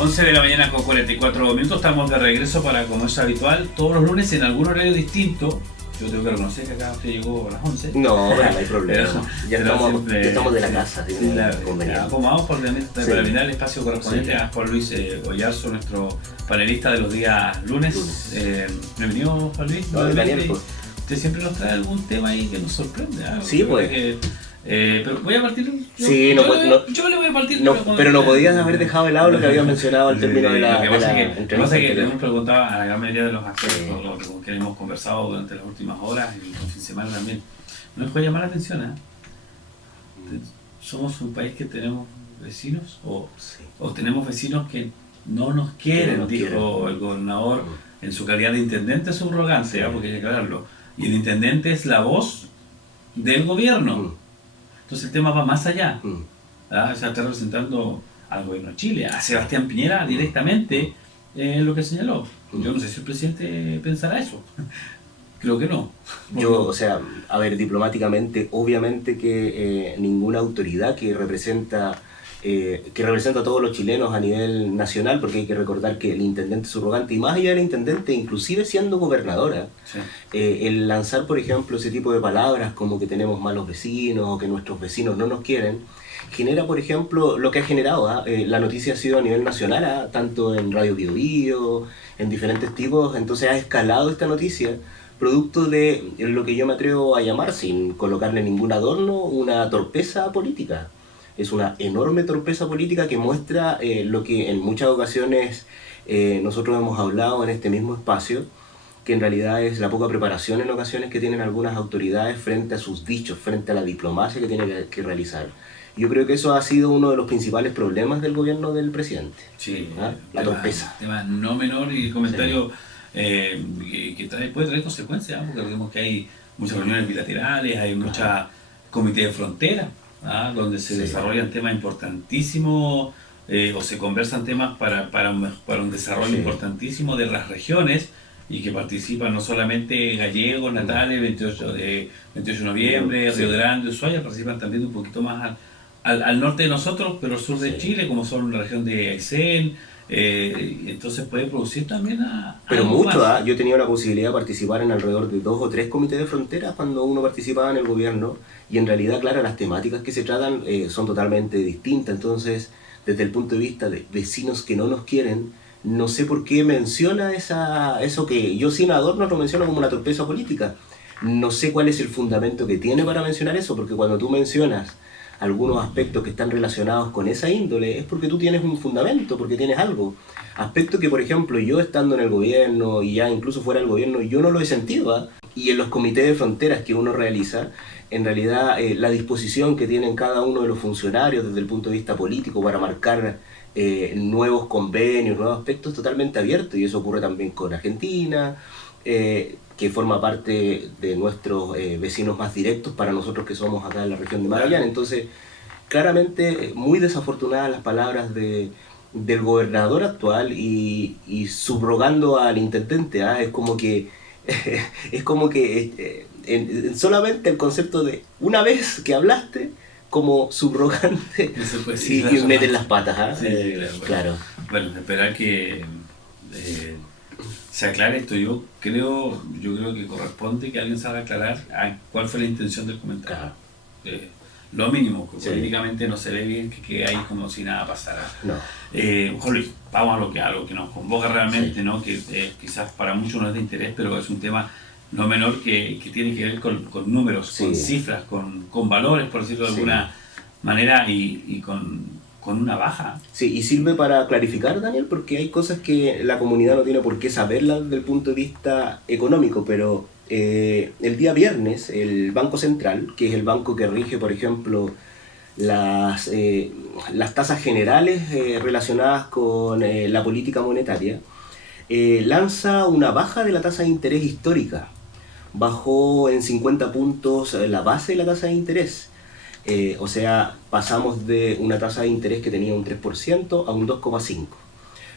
11 de la mañana con 44 minutos, estamos de regreso para, como es habitual, todos los lunes en algún horario distinto. Yo tengo que reconocer que acá usted llegó a las 11. No, no hay problema. Ya estamos de la casa. Acomodados por para brindar el espacio correspondiente a Juan Luis Oyarzo, nuestro panelista de los días lunes. Bienvenido, Juan Luis. No, Daniel, usted siempre nos trae algún tema ahí que nos sorprende. Sí, pues. Pero voy a partir. Yo le voy a partir. Pero no podías haber dejado de lado lo que habías mencionado al término de la entrevista. Que le hemos preguntado a la gran mayoría de los actores con quienes hemos conversado durante las últimas horas y el fin de semana también. Nos puede llamar la atención, ¿Somos un país que tenemos vecinos o tenemos vecinos que no nos quieren? Dijo el gobernador en su calidad de intendente subrogante, porque hay que aclararlo. Y el intendente es la voz del gobierno. Entonces el tema va más allá. O sea, está representando al gobierno de Chile, a Sebastián Piñera directamente, lo que señaló. Yo no sé si el presidente pensará eso. Creo que no. A ver, diplomáticamente, obviamente que ninguna autoridad que representa a todos los chilenos a nivel nacional, porque hay que recordar que el intendente subrogante, y más allá del intendente, inclusive siendo gobernadora, el lanzar, por ejemplo, ese tipo de palabras como que tenemos malos vecinos o que nuestros vecinos no nos quieren, genera, por ejemplo, lo que ha generado. La noticia ha sido a nivel nacional, tanto en Radio Bio Bio, en diferentes tipos, entonces ha escalado esta noticia, producto de lo que yo me atrevo a llamar, sin colocarle ningún adorno, una torpeza política. Es una enorme torpeza política que muestra lo que en muchas ocasiones nosotros hemos hablado en este mismo espacio, que en realidad es la poca preparación en ocasiones que tienen algunas autoridades frente a sus dichos, frente a la diplomacia que tienen que realizar. Yo creo que eso ha sido uno de los principales problemas del gobierno del presidente. Sí, la torpeza. Tema no menor y comentario que puede traer consecuencias, porque vemos que hay muchas reuniones bilaterales, hay muchos comités de frontera, donde se desarrollan temas importantísimos o se conversan temas para un desarrollo importantísimo de las regiones, y que participan no solamente gallegos, natales, 28 de noviembre, Río Grande, Ushuaia, participan también un poquito más al norte de nosotros, pero al sur de Chile, como son la región de Aysén. Entonces puede producir también pero mucho. Yo he tenido la posibilidad de participar en alrededor de 2 o 3 comités de fronteras cuando uno participaba en el gobierno, y en realidad, claro, las temáticas que se tratan son totalmente distintas. Entonces, desde el punto de vista de vecinos que no nos quieren, no sé por qué menciona eso que yo sin adorno lo menciono como una torpeza política. No sé cuál es el fundamento que tiene para mencionar eso, porque cuando tú mencionas algunos aspectos que están relacionados con esa índole, es porque tú tienes un fundamento, porque tienes algo. Aspectos que, por ejemplo, yo estando en el gobierno y ya incluso fuera del gobierno, yo no lo he sentido. Y en los comités de fronteras que uno realiza, en realidad la disposición que tienen cada uno de los funcionarios desde el punto de vista político para marcar nuevos convenios, nuevos aspectos, totalmente abiertos. Y eso ocurre también con Argentina, que forma parte de nuestros vecinos más directos para nosotros que somos acá en la región de Magallanes. Entonces, claramente muy desafortunadas las palabras del gobernador actual y subrogando al intendente. Es como que solamente el concepto de una vez que hablaste como subrogante y meten las patas. Claro. Bueno, esperar que se aclare esto. Yo creo que corresponde que alguien salga a aclarar cuál fue la intención del comentario. Lo mínimo, que políticamente no se ve bien que hay como si nada pasara. Juan Luis, vamos a lo que nos convoca realmente, ¿no? Que quizás para muchos no es de interés, pero es un tema no menor que tiene que ver con números, con cifras, con valores, por decirlo de alguna manera, y con una baja. Sí, y sirve para clarificar, Daniel, porque hay cosas que la comunidad no tiene por qué saberlas desde el punto de vista económico, pero el día viernes el Banco Central, que es el banco que rige, por ejemplo, las tasas generales relacionadas con la política monetaria, lanza una baja de la tasa de interés histórica. Bajó en 50 puntos la base de la tasa de interés. O sea, pasamos de una tasa de interés que tenía un 3% a un 2,5%.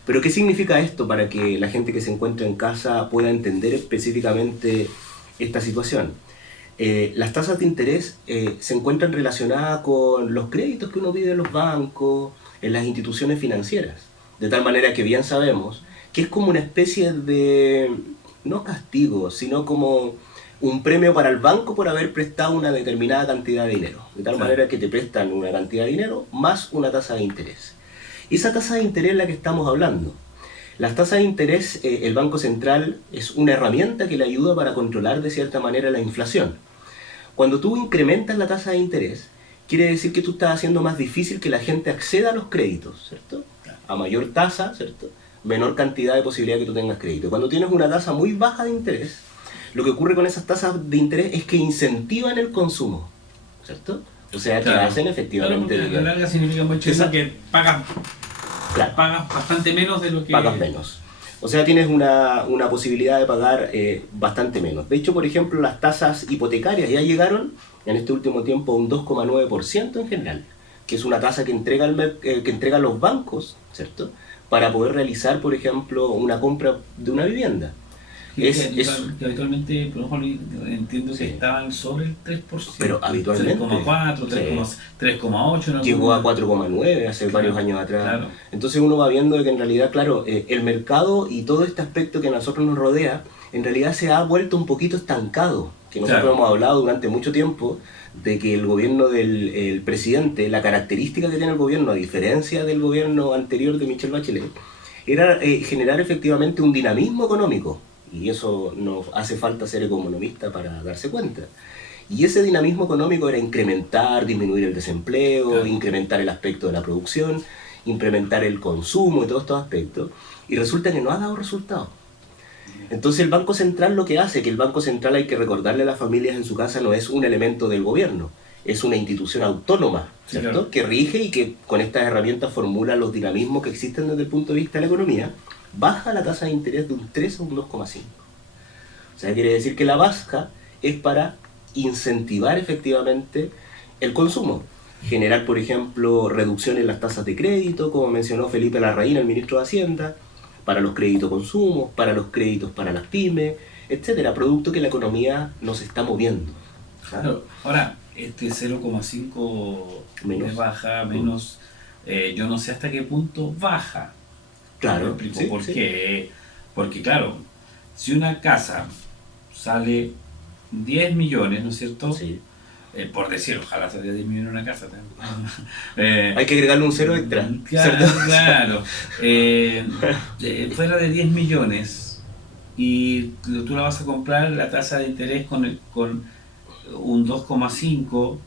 Pero ¿qué significa esto para que la gente que se encuentra en casa pueda entender específicamente esta situación? Las tasas de interés se encuentran relacionadas con los créditos que uno pide en los bancos, en las instituciones financieras. de tal manera que bien sabemos que es como una especie de, no castigo, sino como un premio para el banco por haber prestado una determinada cantidad de dinero. De tal manera que te prestan una cantidad de dinero más una tasa de interés. Y esa tasa de interés es la que estamos hablando. Las tasas de interés, el Banco Central es una herramienta que le ayuda para controlar de cierta manera la inflación. Cuando tú incrementas la tasa de interés, quiere decir que tú estás haciendo más difícil que la gente acceda a los créditos, ¿cierto? A mayor tasa, ¿cierto? Menor cantidad de posibilidad que tú tengas crédito. Cuando tienes una tasa muy baja de interés, lo que ocurre con esas tasas de interés es que incentivan el consumo, ¿cierto? O sea, que hacen efectivamente... Claro, porque a la larga significa mucho eso que pagas bastante menos de lo que... Pagas menos. O sea, tienes una posibilidad de pagar bastante menos. De hecho, por ejemplo, las tasas hipotecarias ya llegaron en este último tiempo a un 2,9% en general, que es una tasa que entregan los bancos, ¿cierto?, para poder realizar, por ejemplo, una compra de una vivienda. Que habitualmente, por ejemplo, entiendo que estaban sobre el 3%. Pero habitualmente. 3,4, 3,8. Llegó a 4,9 hace varios años atrás. Claro. Entonces uno va viendo que en realidad, claro, el mercado y todo este aspecto que a nosotros nos rodea, en realidad se ha vuelto un poquito estancado. Que nosotros hemos hablado durante mucho tiempo de que el gobierno del presidente, la característica que tiene el gobierno, a diferencia del gobierno anterior de Michelle Bachelet, era generar efectivamente un dinamismo económico. Y eso no hace falta ser economista para darse cuenta. Y ese dinamismo económico era incrementar, disminuir el desempleo, incrementar el aspecto de la producción, incrementar el consumo y todos estos aspectos. Y resulta que no ha dado resultados. Entonces el Banco Central lo que hace, que el Banco Central, hay que recordarle a las familias en su casa, no es un elemento del gobierno, es una institución autónoma, ¿cierto? Claro. Que rige y que con estas herramientas formula los dinamismos que existen desde el punto de vista de la economía. Baja la tasa de interés de un 3 a un 2,5. O sea, quiere decir que la baja es para incentivar efectivamente el consumo. Generar, por ejemplo, reducciones en las tasas de crédito, como mencionó Felipe Larraín, el ministro de Hacienda, para los créditos consumos, para los créditos para las pymes, etcétera, producto que la economía nos está moviendo. Claro. Ahora, este 0,5 menos baja, menos, yo no sé hasta qué punto baja. Claro. Sí, ¿por qué? Porque claro, si una casa sale 10 millones, ¿no es cierto? Sí. Por decir, ojalá salga 10 millones una casa. Hay que agregarle un cero extra. Claro. Fuera de 10 millones y tú la vas a comprar, la tasa de interés con un 2,5,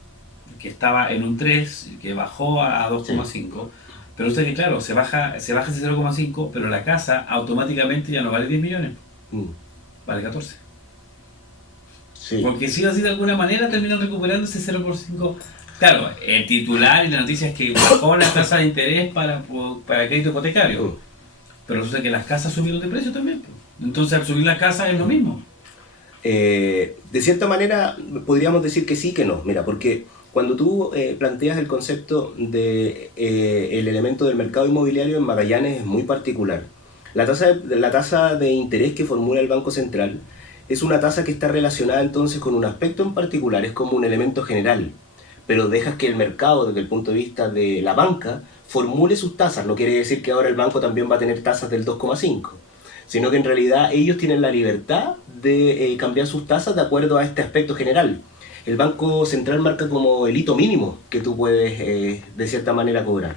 que estaba en un 3, que bajó a 2,5. Sí. Pero usted que claro, se baja ese 0,5, pero la casa automáticamente ya no vale 10 millones. Vale 14. Sí. Porque si así de alguna manera terminan recuperando ese 0,5. Claro, el titular y la noticia es que bajó la tasa de interés para crédito hipotecario. Pero resulta que las casas subieron de precio también. Entonces al subir la casa es lo mismo. De cierta manera podríamos decir que sí, que no. Mira, porque cuando tú planteas el concepto de el elemento del mercado inmobiliario en Magallanes es muy particular. La tasa de interés que formula el Banco Central es una tasa que está relacionada entonces con un aspecto en particular, es como un elemento general, pero dejas que el mercado desde el punto de vista de la banca formule sus tasas. No quiere decir que ahora el banco también va a tener tasas del 2,5, sino que en realidad ellos tienen la libertad de cambiar sus tasas de acuerdo a este aspecto general. El Banco Central marca como el hito mínimo que tú puedes de cierta manera cobrar.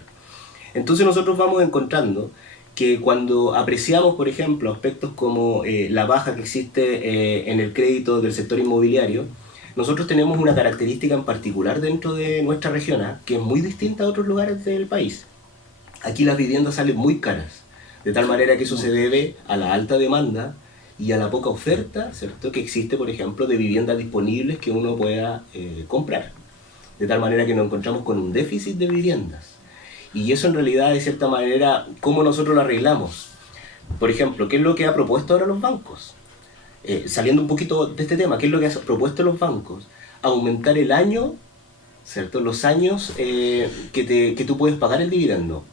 Entonces nosotros vamos encontrando que cuando apreciamos, por ejemplo, aspectos como la baja que existe en el crédito del sector inmobiliario, nosotros tenemos una característica en particular dentro de nuestra región, que es muy distinta a otros lugares del país. Aquí las viviendas salen muy caras, de tal manera que eso se debe a la alta demanda y a la poca oferta, ¿cierto?, que existe, por ejemplo, de viviendas disponibles que uno pueda comprar. De tal manera que nos encontramos con un déficit de viviendas. Y eso en realidad, de cierta manera, ¿cómo nosotros lo arreglamos? Por ejemplo, ¿qué es lo que ha propuesto ahora los bancos? Saliendo un poquito de este tema, ¿qué es lo que han propuesto los bancos? Aumentar el año, ¿cierto?, los años que tú puedes pagar el dividendo.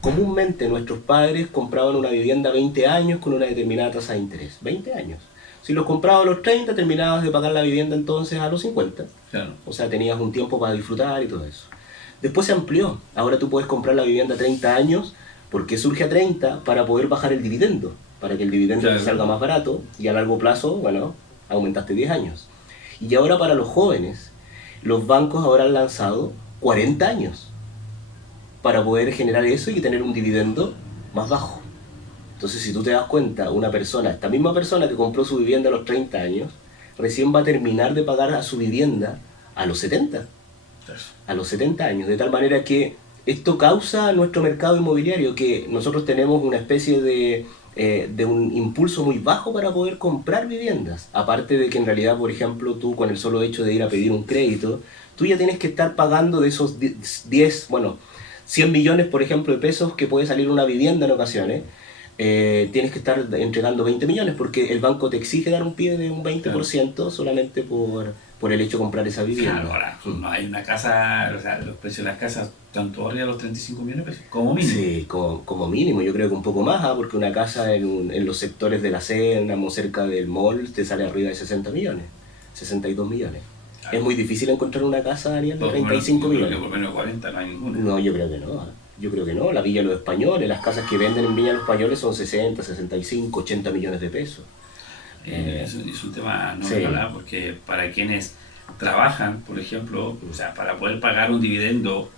Comúnmente nuestros padres compraban una vivienda a 20 años con una determinada tasa de interés. 20 años. Si los comprabas a los 30, terminabas de pagar la vivienda entonces a los 50. Claro. O sea, tenías un tiempo para disfrutar y todo eso. Después se amplió. Ahora tú puedes comprar la vivienda a 30 años ¿Por qué surge a 30? Para poder bajar el dividendo, para que el dividendo te salga más barato y a largo plazo, bueno, aumentaste 10 años. Y ahora para los jóvenes, los bancos ahora han lanzado 40 años para poder generar eso y tener un dividendo más bajo. Entonces, si tú te das cuenta, una persona, esta misma persona que compró su vivienda a los 30 años, recién va a terminar de pagar a su vivienda a los 70. A los 70 años. De tal manera que esto causa a nuestro mercado inmobiliario que nosotros tenemos una especie de un impulso muy bajo para poder comprar viviendas. Aparte de que en realidad, por ejemplo, tú con el solo hecho de ir a pedir un crédito, tú ya tienes que estar pagando de esos 100 millones, por ejemplo, de pesos que puede salir una vivienda en ocasiones. Tienes que estar entregando 20 millones porque el banco te exige dar un pie de un 20% solamente por el hecho de comprar esa vivienda. Claro, ahora, no hay una casa, o sea, los precios de las casas tanto arriba de los 35 millones de pesos, como mínimo. Sí, como mínimo, yo creo que un poco más, porque una casa en los sectores de la Cena, cerca del mall, te sale arriba de 60 millones, 62 millones. Claro. Es muy difícil encontrar una casa, Daniel, de 35 millones. Por menos de 40 no hay ninguna. No, yo creo que no. Yo creo que no. La Villa Los Españoles, las casas que venden en Villa Los Españoles son 60, 65, 80 millones de pesos. Es un tema no menor, porque para quienes trabajan, por ejemplo, o sea, para poder pagar un dividendo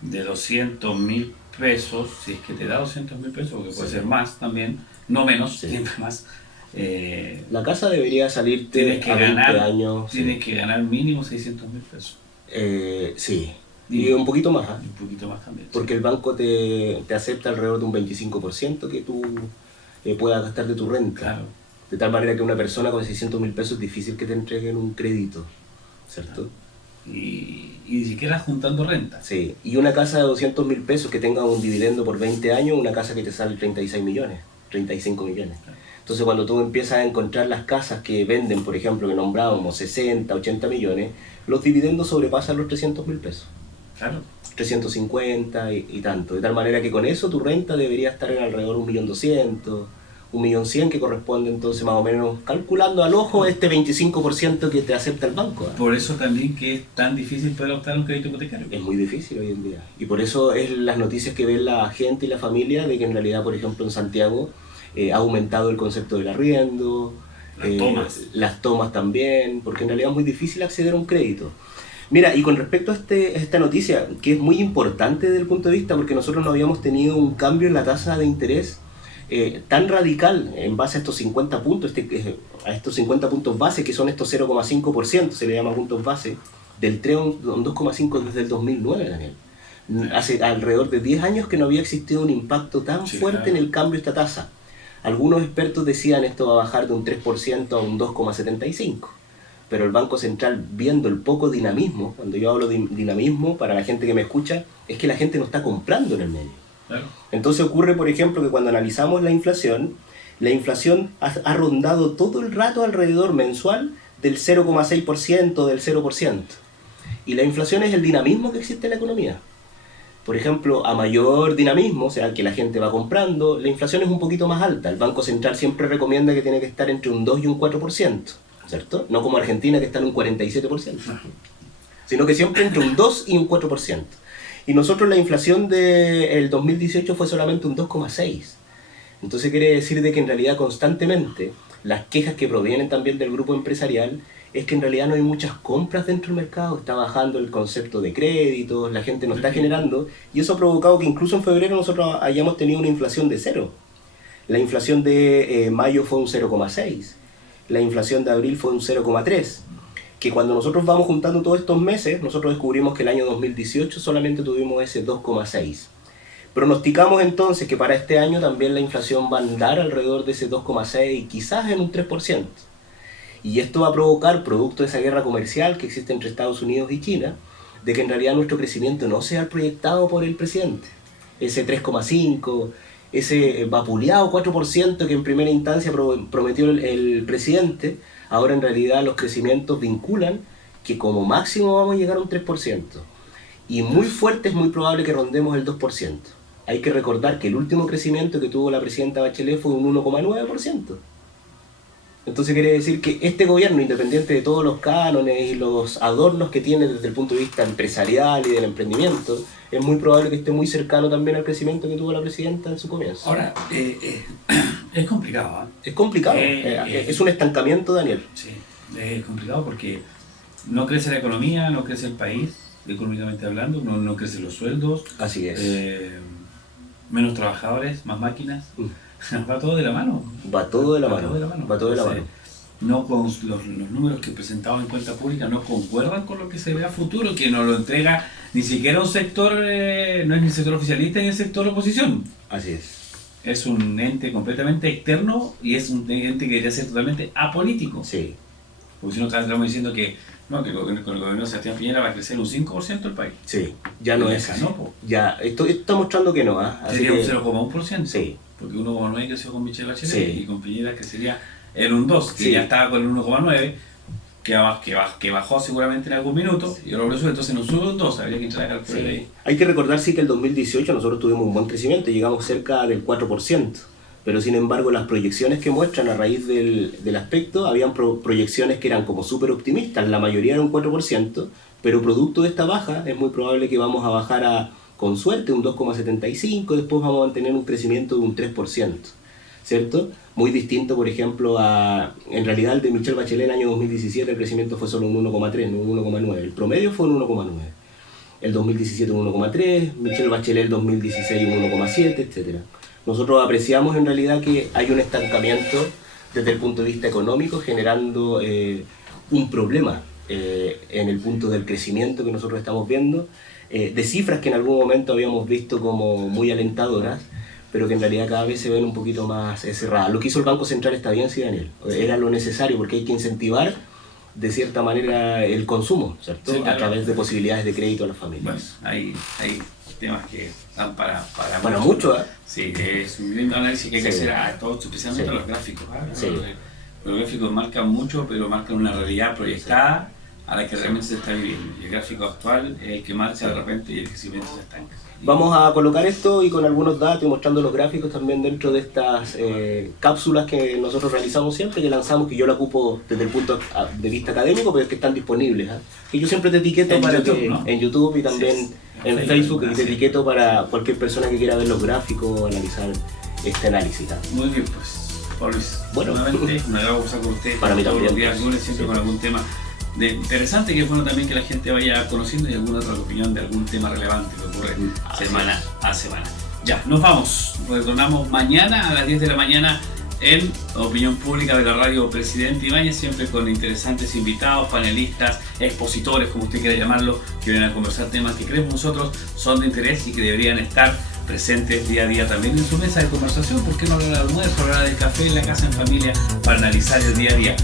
de 200.000 pesos, si es que te da 200.000 pesos, porque puede ser más también, no menos, siempre más. La casa debería salirte a 20 años. Tienes que ganar mínimo 600.000 pesos. Sí. Y un poquito más. Un poquito más también. Porque el banco te acepta alrededor de un 25% que tú puedas gastar de tu renta. Claro. De tal manera que una persona con 600.000 pesos es difícil que te entreguen un crédito, ¿cierto? Y ni siquiera juntando renta. Sí, y una casa de 200.000 pesos que tenga un dividendo por 20 años, una casa que te sale 36 millones, 35 millones. Claro. Entonces cuando tú empiezas a encontrar las casas que venden, por ejemplo, que nombrábamos 60, 80 millones, los dividendos sobrepasan los 300.000 pesos. Claro. 350 y tanto. De tal manera que con eso tu renta debería estar en alrededor de 1.200.000, 1.100.000, que corresponde entonces más o menos, calculando al ojo, este 25% que te acepta el banco. Por eso también que es tan difícil poder optar un crédito hipotecario. Es muy difícil hoy en día. Y por eso es las noticias que ven la gente y la familia de que en realidad, por ejemplo, en Santiago ha aumentado el concepto del arriendo. Las tomas también, porque en realidad es muy difícil acceder a un crédito. Mira, y con respecto a esta noticia, que es muy importante desde el punto de vista, porque nosotros no habíamos tenido un cambio en la tasa de interés tan radical en base a estos 50 puntos, a estos 50 puntos base, que son estos 0,5%, se le llama puntos base, del 3 a un 2,5 desde el 2009, Daniel. Hace alrededor de 10 años que no había existido un impacto tan fuerte en el cambio de esta tasa. Algunos expertos decían esto va a bajar de un 3% a un 2,75%. Pero el Banco Central, viendo el poco dinamismo, cuando yo hablo de dinamismo, para la gente que me escucha, es que la gente no está comprando en el medio. Claro. Entonces ocurre, por ejemplo, que cuando analizamos la inflación ha rondado todo el rato alrededor mensual del 0,6%, del 0%. Y la inflación es el dinamismo que existe en la economía. Por ejemplo, a mayor dinamismo, o sea, que la gente va comprando, la inflación es un poquito más alta. El Banco Central siempre recomienda que tiene que estar entre un 2 y un 4%. ¿Cierto? No como Argentina que está en un 47%, sino que siempre entre un 2 y un 4%. Y nosotros la inflación del 2018 fue solamente un 2,6%. Entonces quiere decir de que en realidad constantemente las quejas que provienen también del grupo empresarial es que en realidad no hay muchas compras dentro del mercado, está bajando el concepto de créditos, la gente no está generando, y eso ha provocado que incluso en febrero nosotros hayamos tenido una inflación de 0. La inflación de mayo fue un 0,6%. La inflación de abril fue un 0,3%, que cuando nosotros vamos juntando todos estos meses, nosotros descubrimos que el año 2018 solamente tuvimos ese 2,6%. Pronosticamos entonces que para este año también la inflación va a andar alrededor de ese 2,6%, quizás en un 3%. Y esto va a provocar, producto de esa guerra comercial que existe entre Estados Unidos y China, de que en realidad nuestro crecimiento no sea proyectado por el presidente. Ese 3,5%, ese vapuleado 4% que en primera instancia prometió el presidente, ahora en realidad los crecimientos vinculan que como máximo vamos a llegar a un 3%. Y muy fuerte es muy probable que rondemos el 2%. Hay que recordar que el último crecimiento que tuvo la presidenta Bachelet fue un 1,9%. Entonces quiere decir que este gobierno, independiente de todos los cánones y los adornos que tiene desde el punto de vista empresarial y del emprendimiento, es muy probable que esté muy cercano también al crecimiento que tuvo la presidenta en su comienzo. Ahora, es complicado, ¿eh? Es complicado, es un estancamiento, Daniel. Sí, es complicado porque no crece la economía, no crece el país, económicamente hablando, no crecen los sueldos. Así es. Menos trabajadores, más máquinas. Va todo de la mano. Va todo de la mano. No con los números que presentamos en cuenta pública no concuerdan con lo que se ve a futuro, que nos lo entrega ni siquiera un sector, no es ni el sector oficialista ni el sector oposición. Así es. Es un ente completamente externo y es un ente que debería ser totalmente apolítico. Sí. Porque si no estamos diciendo que con el gobierno de Sebastián Piñera va a crecer un 5% el país. Sí, ya no es así. Ya, esto está mostrando que no. Sería un 0,1%. Sí. Porque 1,9 creció con Michelle Bachelet, sí, y con Piñera que sería en un 2, que sí, ya estaba con el 1,9, que bajó seguramente en algún minuto, y ahora lo sube, entonces no sube un 2, habría que entrar a calcular ahí. Hay que recordar sí que el 2018 nosotros tuvimos un buen crecimiento, llegamos cerca del 4%, pero sin embargo las proyecciones que muestran a raíz del aspecto, habían proyecciones que eran como súper optimistas, la mayoría era un 4%, pero producto de esta baja es muy probable que vamos a bajar a, con suerte, un 2,75, después vamos a mantener un crecimiento de un 3%, ¿cierto? Muy distinto, por ejemplo, en realidad el de Michelle Bachelet en el año 2017 el crecimiento fue solo un 1,3, no un 1,9, el promedio fue un 1,9. El 2017 un 1,3, Michelle Bachelet el 2016 un 1,7, etc. Nosotros apreciamos en realidad que hay un estancamiento desde el punto de vista económico, generando un problema en el punto del crecimiento que nosotros estamos viendo, de cifras que en algún momento habíamos visto como muy alentadoras, pero que en realidad cada vez se ven un poquito más cerradas. Lo que hizo el Banco Central está bien, sí, Daniel. Era lo necesario porque hay que incentivar de cierta manera el consumo, ¿cierto? Sí, claro. A través de posibilidades de crédito a las familias. Bueno, hay temas que dan para mucho, ¿eh? Sí, es un lindo análisis que hay que hacer a todos, especialmente a los gráficos. Sí. Los gráficos marcan mucho, pero marcan una realidad proyectada a la que realmente se está viviendo. Y el gráfico actual es el que marcha de repente y el crecimiento se estanca. Vamos a colocar esto y con algunos datos y mostrando los gráficos también dentro de estas cápsulas que nosotros realizamos siempre, que lanzamos, que yo la ocupo desde el punto de vista académico, pero es que están disponibles. Que yo siempre te etiqueto en para YouTube, que ¿no? En YouTube y también en Facebook, y te etiqueto para cualquier persona que quiera ver los gráficos o analizar este análisis. Muy bien, pues, Pablo Luis. Bueno, nuevamente me agrada conversar con usted para mí todos también, los días, lunes, siempre con algún tema interesante, que es bueno también que la gente vaya conociendo y alguna otra opinión de algún tema relevante que ocurre semana a semana. Ya, nos vamos, retornamos mañana a las 10 de la mañana en Opinión Pública de la Radio Presidente Ibáñez, siempre con interesantes invitados, panelistas, expositores, como usted quiera llamarlo, que vienen a conversar temas que creemos nosotros son de interés y que deberían estar presentes día a día también en su mesa de conversación. ¿Por qué no hablar del almuerzo, hablar del café en la casa en familia para analizar el día a día?